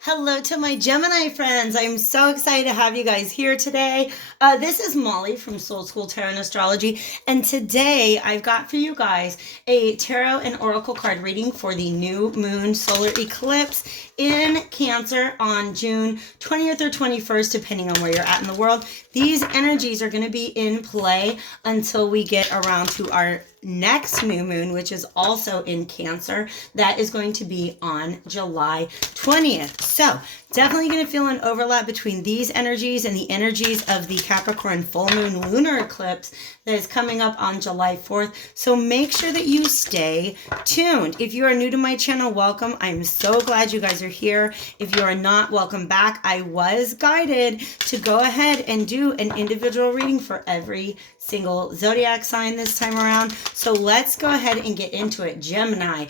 Hello to my Gemini friends. I'm so excited to have you guys here today. This is Molly from Soul School Tarot and Astrology. And today I've got for you guys a tarot and oracle card reading for the new moon solar eclipse in Cancer on June 20th or 21st, depending on where you're at in the world. These energies are going to be in play until we get around to our next new moon, which is also in Cancer. That is going to be on July 20th. So definitely going to feel an overlap between these energies and the energies of the Capricorn full moon lunar eclipse that is coming up on July 4th. So make sure that you stay tuned. If you are new to my channel, welcome. I'm so glad you guys are here. If you are not, welcome back. I was guided to go ahead and do an individual reading for every single zodiac sign this time around. So let's go ahead and get into it. Gemini,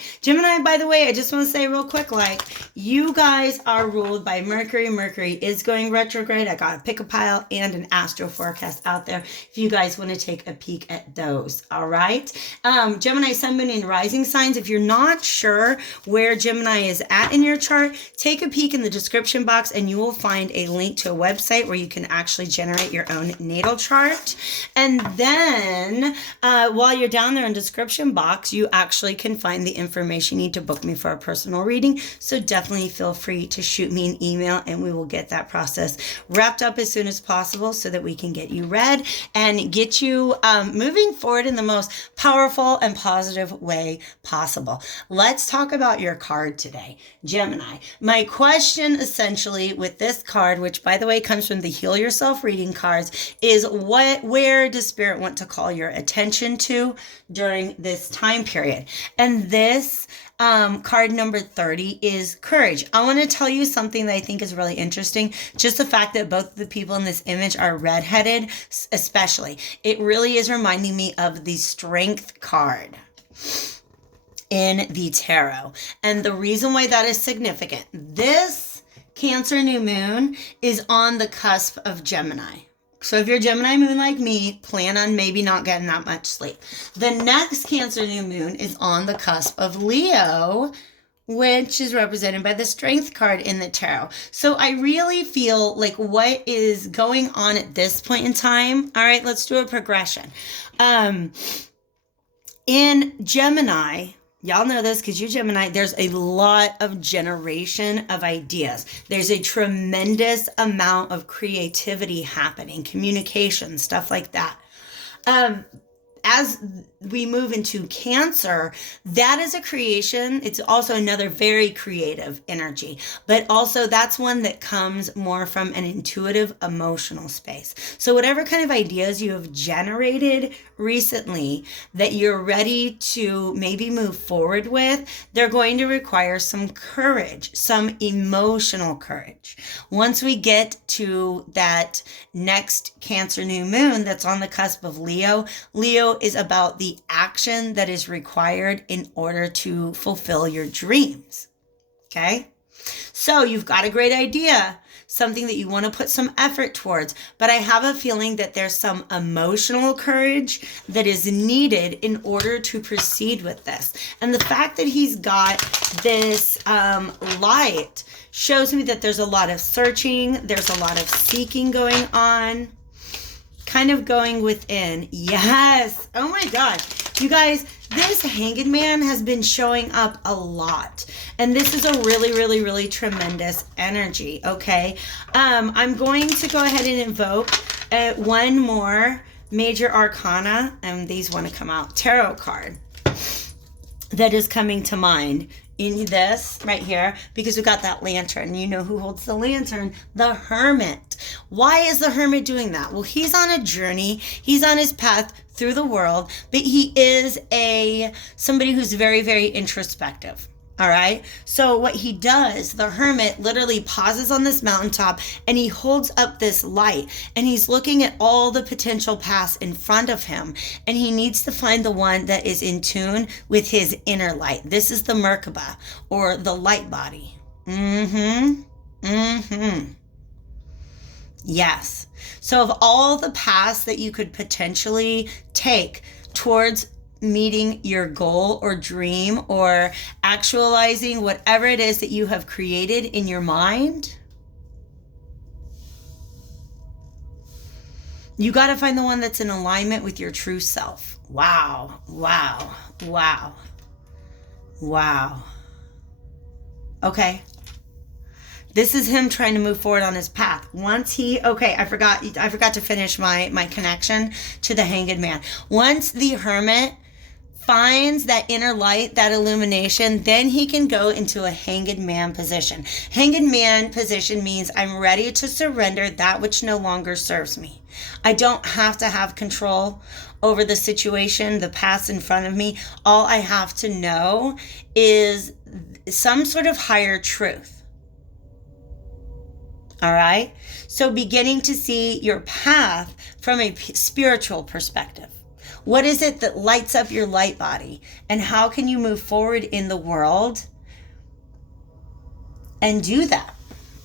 by the way, I just want to say real quick, like, you guys are ruled by Mercury. Mercury is going retrograde. I got a pick a pile and an astro forecast out there if you guys want to take a peek at those. All right. Gemini, sun, moon, and rising signs. If you're not sure where Gemini is at in your chart, take a peek in the description box and you will find a link to a website where you can actually generate your own natal chart. And then while you're down there in the description box, you actually can find the information you need to book me for a personal reading. So definitely feel free to shoot me an email and we will get that process wrapped up as soon as possible so that we can get you read and get you moving forward in the most powerful and positive way possible. Let's talk about your card today, Gemini. My question essentially with this card, which by the way comes from the Heal Yourself reading cards, is where does Spirit want to call your attention to during this time period? And this card number 30 is courage. I want to tell you something that I think is really interesting. Just the fact that both the people in this image are redheaded, especially. It really is reminding me of the strength card in the tarot. And the reason why that is significant, this Cancer new moon is on the cusp of Gemini. So if you're Gemini moon like me, plan on maybe not getting that much sleep. The next Cancer new moon is on the cusp of Leo, which is represented by the strength card in the tarot. So I really feel like what is going on at this point in time. All right, let's do a progression. In Gemini, y'all know this because you're Gemini, there's a lot of generation of ideas. There's a tremendous amount of creativity happening, communication, stuff like that. As we move into Cancer, that is a creation. It's also another very creative energy, but also that's one that comes more from an intuitive, emotional space. So whatever kind of ideas you have generated recently that you're ready to maybe move forward with, they're going to require some courage, some emotional courage. Once we get to that next Cancer new moon that's on the cusp of Leo, Leo is about the action that is required in order to fulfill your dreams. Okay? So you've got a great idea, something that you want to put some effort towards, but I have a feeling that there's some emotional courage that is needed in order to proceed with this. And the fact that he's got this light shows me that there's a lot of searching, there's a lot of seeking going on, kind of going within. Yes. Oh my God. You guys, this Hanged Man has been showing up a lot. And this is a really, really, really tremendous energy. Okay. I'm going to go ahead and invoke one more major arcana. And these want to come out. Tarot card that is coming to mind in this right here, because we got that lantern. You know who holds the lantern? The Hermit. Why is the Hermit doing that? Well, he's on a journey. He's on his path through the world, but he is somebody who's very, very introspective. All right. So what he does, the Hermit literally pauses on this mountaintop and he holds up this light and he's looking at all the potential paths in front of him. And he needs to find the one that is in tune with his inner light. This is the Merkaba, or the light body. Yes. So of all the paths that you could potentially take towards meeting your goal or dream or actualizing whatever it is that you have created in your mind, you got to find the one that's in alignment with your true self. Wow, wow, wow, wow. Okay. This is him trying to move forward on his path. Once he, okay, I forgot to finish my connection to the Hanged Man. Once the Hermit finds that inner light, that illumination, then he can go into a Hanged Man position. Hanged Man position means I'm ready to surrender that which no longer serves me. I don't have to have control over the situation, the past in front of me. All I have to know is some sort of higher truth. All right? So beginning to see your path from a spiritual perspective. What is it that lights up your light body? And how can you move forward in the world and do that?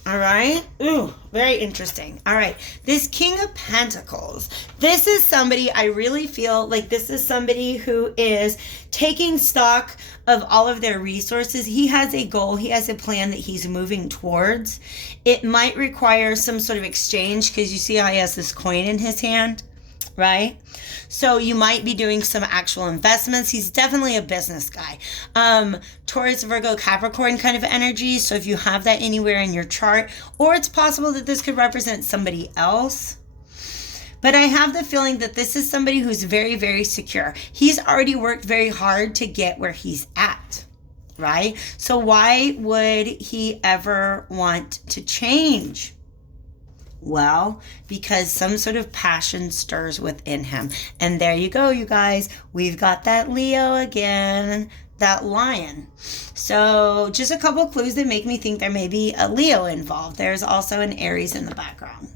All right? Ooh, very interesting. All right. This King of Pentacles. This is somebody, I really feel like this is somebody who is taking stock of all of their resources. He has a goal. He has a plan that he's moving towards. It might require some sort of exchange because you see how he has this coin in his hand, right? So you might be doing some actual investments. He's definitely a business guy. Taurus, Virgo, Capricorn kind of energy. So if you have that anywhere in your chart, or it's possible that this could represent somebody else. But I have the feeling that this is somebody who's very, very secure. He's already worked very hard to get where he's at, right? So why would he ever want to change? Well, because some sort of passion stirs within him. And there you go, you guys. We've got that Leo again, that lion. So just a couple clues that make me think there may be a Leo involved. There's also an Aries in the background.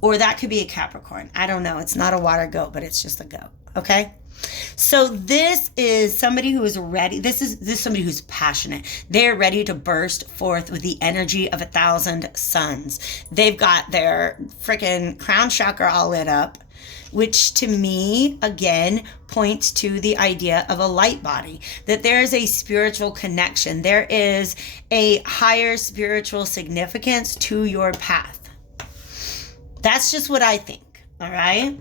Or that could be a Capricorn. I don't know. It's not a water goat, but it's just a goat. Okay? So this is somebody who is ready. This is somebody who's passionate. They're ready to burst forth with the energy of 1,000 suns. They've got their freaking crown chakra all lit up, which to me, again, points to the idea of a light body, that there is a spiritual connection. There is a higher spiritual significance to your path. That's just what I think. All right?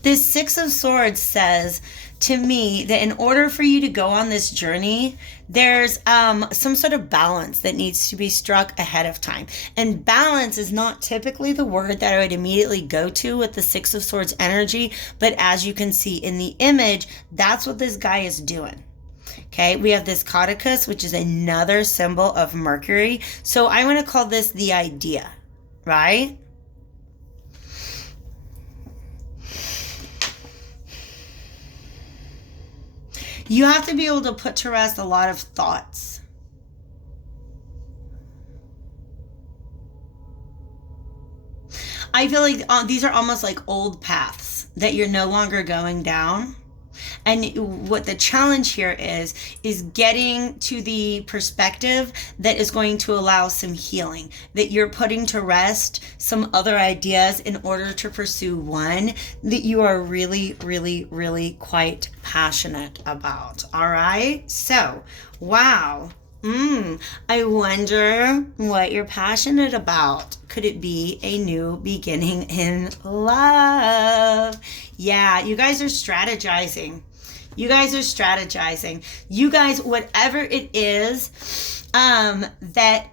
This Six of Swords says to me that in order for you to go on this journey, there's some sort of balance that needs to be struck ahead of time. And balance is not typically the word that I would immediately go to with the Six of Swords energy. But as you can see in the image, that's what this guy is doing. Okay, we have this caduceus, which is another symbol of Mercury. So I want to call this the idea, right? You have to be able to put to rest a lot of thoughts. I feel like these are almost like old paths that you're no longer going down. And what the challenge here is getting to the perspective that is going to allow some healing, that you're putting to rest some other ideas in order to pursue one that you are really, really, really quite passionate about. All right. So, wow. I wonder what you're passionate about. Could it be a new beginning in love? Yeah, you guys are strategizing. You guys are strategizing. You guys, whatever it is, that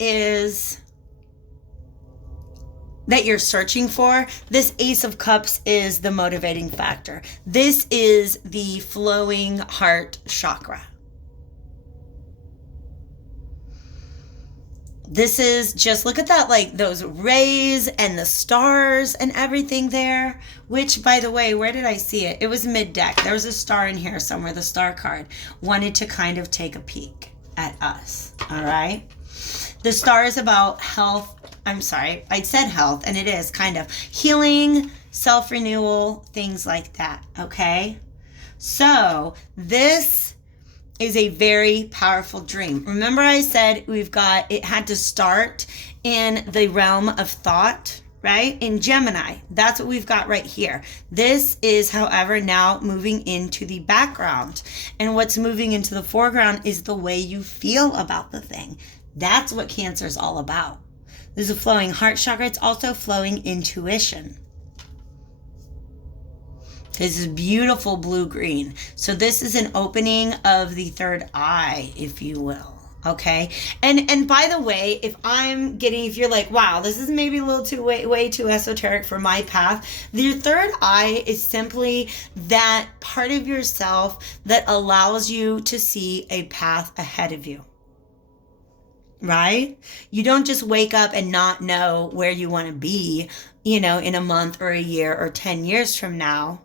you're searching for, this Ace of Cups is the motivating factor. This is the flowing heart chakra. This is just, look at that, like those rays and the stars and everything there, which, by the way, where did I see it? It was mid-deck. There was a star in here somewhere. The star card wanted to kind of take a peek at us, all right? The star is about health. I'm sorry, I said health, and it is kind of healing, self-renewal, things like that, okay? So this is a very powerful dream. Remember I said it had to start in the realm of thought, right? In Gemini, that's what we've got right here. This is, however, now moving into the background. And what's moving into the foreground is the way you feel about the thing. That's what Cancer is all about. There's a flowing heart chakra. It's also flowing intuition. This is beautiful blue-green. So this is an opening of the third eye, if you will. Okay. And by the way, if you're like, wow, this is maybe a little too way too esoteric for my path. Your third eye is simply that part of yourself that allows you to see a path ahead of you. Right? You don't just wake up and not know where you want to be, in a month or a year or 10 years from now.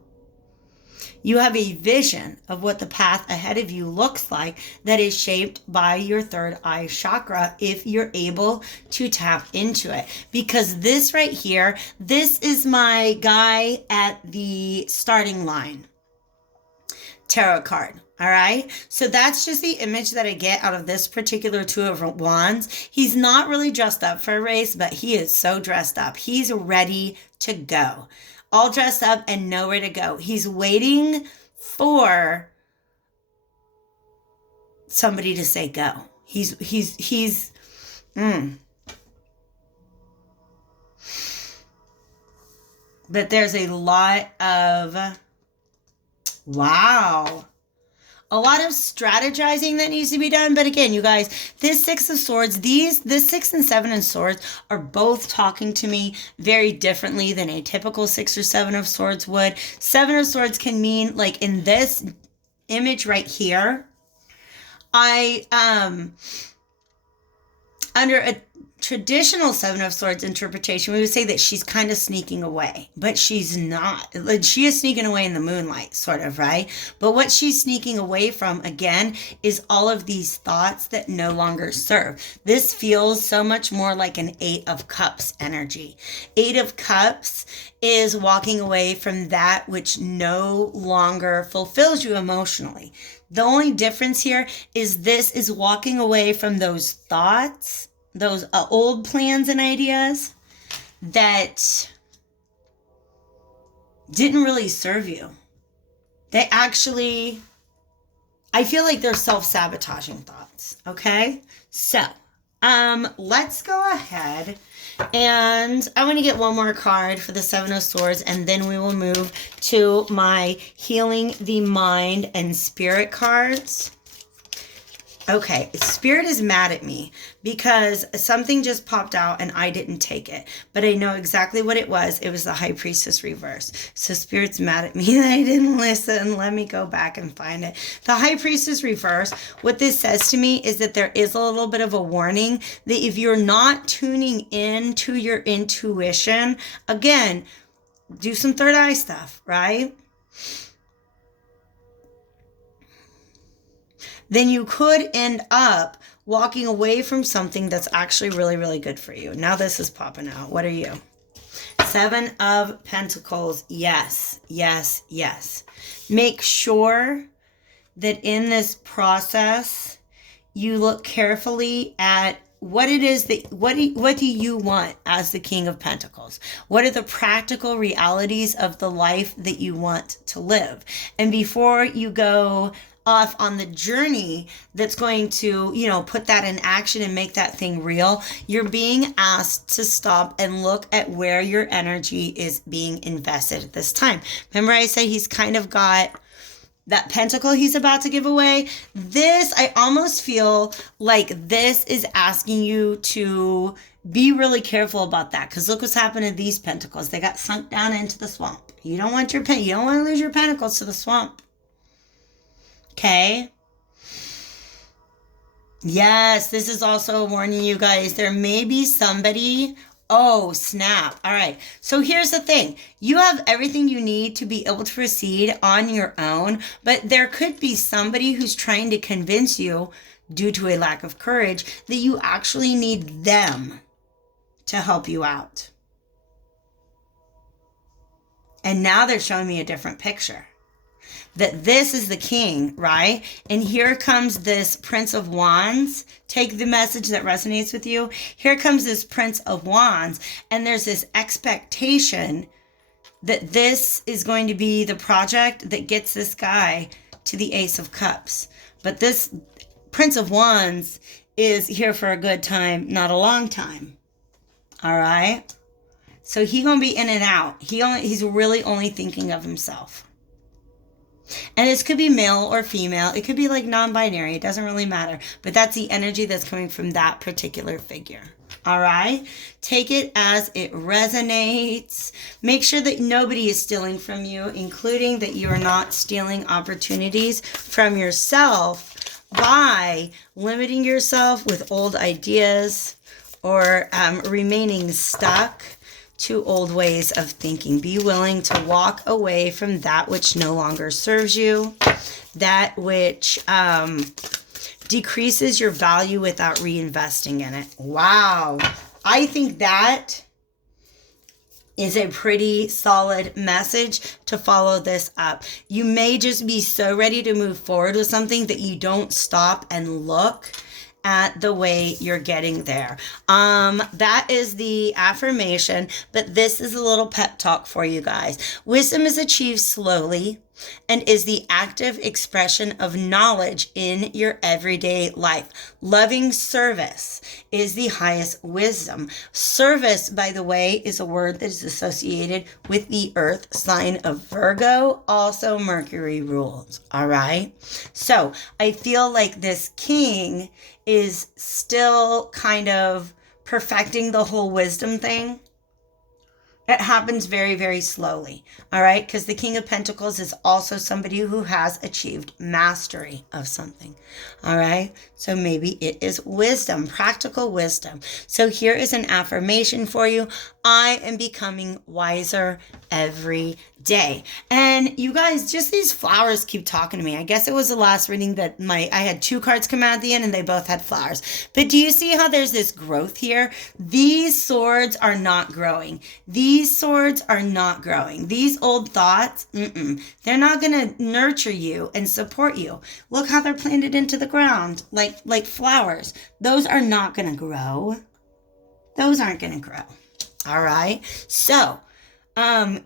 You have a vision of what the path ahead of you looks like that is shaped by your third eye chakra if you're able to tap into it. Because this right here, this is my guy at the starting line tarot card. All right. So that's just the image that I get out of this particular Two of Wands. He's not really dressed up for a race, but he is so dressed up. He's ready to go. All dressed up and nowhere to go. He's waiting for somebody to say go. But there's a lot of, wow. A lot of strategizing that needs to be done. But again, you guys, this Six of Swords, this 6 and 7 of Swords are both talking to me very differently than a typical 6 or 7 of Swords would. 7 of Swords can mean, like in this image right here, under a traditional Seven of Swords interpretation, we would say that she's kind of sneaking away, but she's not. Like, she is sneaking away in the moonlight, sort of, right? But what she's sneaking away from, again, is all of these thoughts that no longer serve. This feels so much more like an Eight of Cups energy. Eight of Cups is walking away from that which no longer fulfills you emotionally. The only difference here is this is walking away from those thoughts, those old plans and ideas that didn't really serve you. They actually, I feel like they're self-sabotaging thoughts. Okay. So, let's go ahead and I want to get one more card for the Seven of Swords, and then we will move to my Healing the Mind and Spirit cards. Okay, Spirit is mad at me because something just popped out and I didn't take it. But I know exactly what it was. It was the High Priestess reverse. So Spirit's mad at me that I didn't listen. Let me go back and find it. The High Priestess reverse, what this says to me is that there is a little bit of a warning that if you're not tuning in to your intuition, again, do some third eye stuff, right? Then you could end up walking away from something that's actually really, really good for you. Now this is popping out. What are you? Seven of Pentacles. Yes, yes, yes. Make sure that in this process, you look carefully at what it is that, what do you want as the King of Pentacles? What are the practical realities of the life that you want to live? And before you go off on the journey that's going to, put that in action and make that thing real, you're being asked to stop and look at where your energy is being invested at this time. Remember I said he's kind of got that pentacle he's about to give away? This, I almost feel like this is asking you to be really careful about that, because look what's happened to these pentacles. They got sunk down into the swamp. You don't want to lose your pentacles to the swamp. Okay. Yes, this is also warning you guys. There may be somebody. Oh, snap. All right. So here's the thing. You have everything you need to be able to proceed on your own, but there could be somebody who's trying to convince you, due to a lack of courage, that you actually need them to help you out. And now they're showing me a different picture. that this is the king, right? And here comes this Prince of Wands. Take the message that resonates with you. Here comes this Prince of Wands, and there's this expectation that this is going to be the project that gets this guy to the Ace of Cups. But this Prince of Wands is here for a good time, not a long time. All right? So he's going to be in and out. He's really only thinking of himself. And this could be male or female. It could be like non-binary. It doesn't really matter. But that's the energy that's coming from that particular figure. All right? Take it as it resonates. Make sure that nobody is stealing from you, including that you are not stealing opportunities from yourself by limiting yourself with old ideas or remaining stuck to old ways of thinking. Be willing to walk away from that which no longer serves you, that which decreases your value without reinvesting in it. Wow. I think that is a pretty solid message to follow this up. You may just be so ready to move forward with something that you don't stop and look at the way you're getting there. That is the affirmation, but this is a little pep talk for you guys. Wisdom is achieved slowly and is the active expression of knowledge in your everyday life. Loving service is the highest wisdom. Service, by the way, is a word that is associated with the earth sign of Virgo, also Mercury rules, all right? So I feel like this king is still kind of perfecting the whole wisdom thing. It happens very, very slowly, all right? Because the King of Pentacles is also somebody who has achieved mastery of something, all right? So maybe it is wisdom, practical wisdom. So here is an affirmation for you. I am becoming wiser every day. And you guys, just these flowers keep talking to me. I guess it was the last reading that I had 2 cards come out at the end and they both had flowers. But do you see how there's this growth here? These swords are not growing. These swords are not growing. These old thoughts, they're not going to nurture you and support you. Look how they're planted into the ground like flowers. Those are not going to grow. Those aren't going to grow. All right. So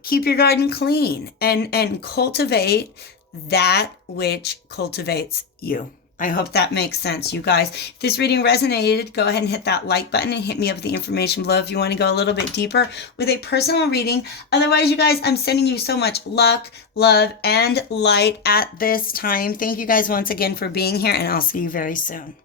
keep your garden clean and cultivate that which cultivates you. I hope that makes sense, you guys. If this reading resonated, go ahead and hit that like button and hit me up with the information below if you want to go a little bit deeper with a personal reading. Otherwise, you guys, I'm sending you so much luck, love, and light at this time. Thank you guys once again for being here, and I'll see you very soon.